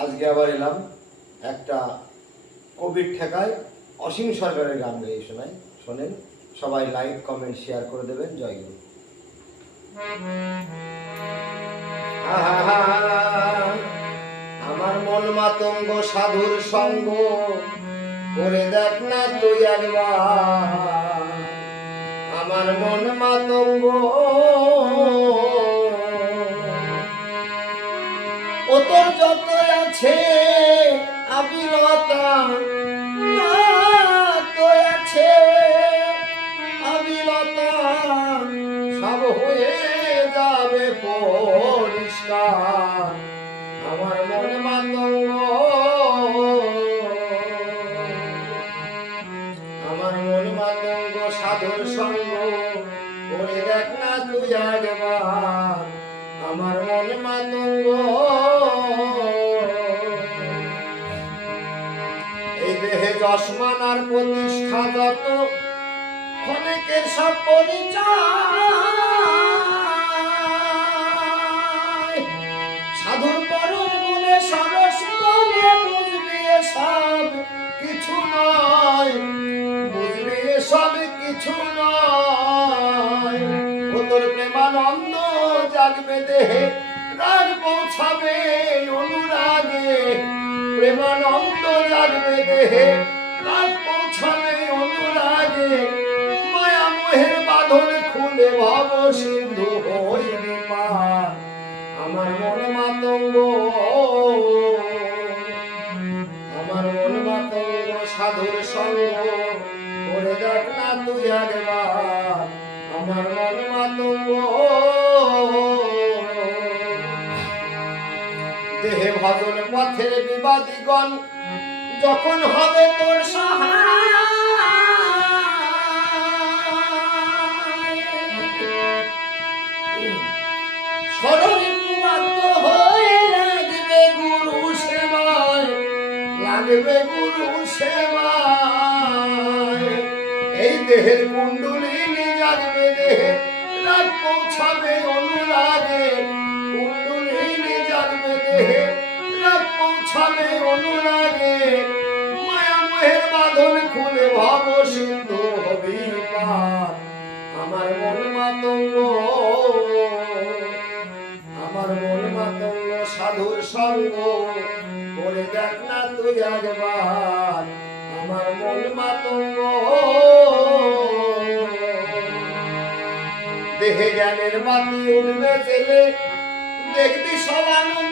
আজকে আবার এলাম একটা কোভিড ঠেকায় অসীম সরকারের গান গাই শোনাই শোনেন, সবাই লাইক, কমেন্ট, শেয়ার করে দেবেন। জয় গুরু আমার মন মাতঙ্গ সাধুর সঙ্গ করে দেখ না তুই একবার। আমার মন মাতঙ্গ ও যত আছে, আবিলতা তো আছে, আবিলতা সব হয়ে যাবে আমার মন মাতঙ্গ। আমার মন করে দেখ না আমার মন যশমানার প্রতিষ্ঠা যত, ক্ষণিকের সব পরিচয়। সাধুর পরম বলে সব কিছু নয়। সব কিছু নয়। তোর প্রেমানন্দ জাগবে দেহে, রাগ পৌঁছাবে অনুরাগে। প্রেমানন্দ জাগবে দেহে রাগ পৌঁছাবে অনুরাগে মায়া মোহের বাঁধন খুলে ভব সিন্ধু হইবি পার আমার মন মাতঙ্গ, আমার মন মাতঙ্গ সাধুর সঙ্গ, করে দেখ না তুই একবার। আমার মন মাতঙ্গ, দেহে ভজন পথের বিবাদীগণ যখন হবে তোর সহায়। হয়ে লাগবে গুরু গুরু এই দেহের কুণ্ডলিনী জাগবে দেহে রাগ পৌঁছাবে অনুরাগে। কুণ্ডলিনী জাগবে দেহে রাগ পৌঁছাবে অনুরাগে। আমার মন মাতঙ্গ। আমার মন মাতঙ্গ, সাধুর সঙ্গ। করে দেখ না তুই একবার, আমার মন মাতঙ্গ। দেহে জ্ঞানের বাতি উঠবে জেলে দেখবি সব আনন্দ।